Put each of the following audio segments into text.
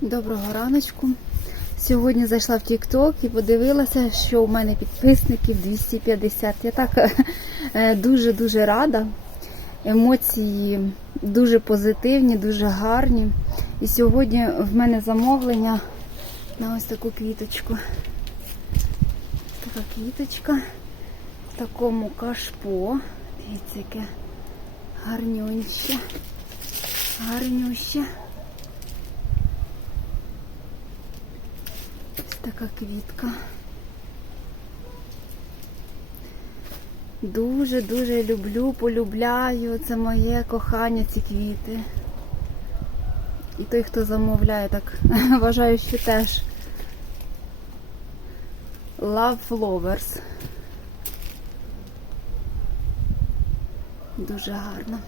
Доброго раночку. Сьогодні зайшла в TikTok і подивилася, що у мене підписників 250. Я так дуже-дуже рада. Емоції дуже позитивні, дуже гарні. І сьогодні в мене замовлення на ось таку квіточку. Така квіточка в такому кашпо. Дивіться, яке гарнюще. Гарнюще. Така квітка. Дуже-дуже люблю, полюбляю. Це моє кохання, ці квіти. І той, хто замовляє, так вважаю, що теж Love Flowers. Дуже гарно.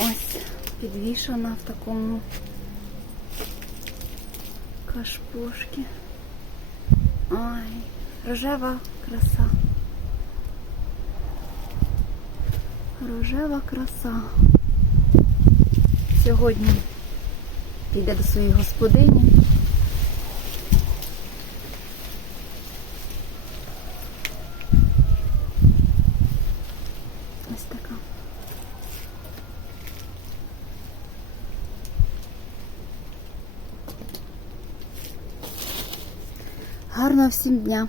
Ось підвішена в такому кашпошки. Ай, рожева краса. Рожева краса. Сьогодні піде до своєї господині. Ось така. Гарного всім дня!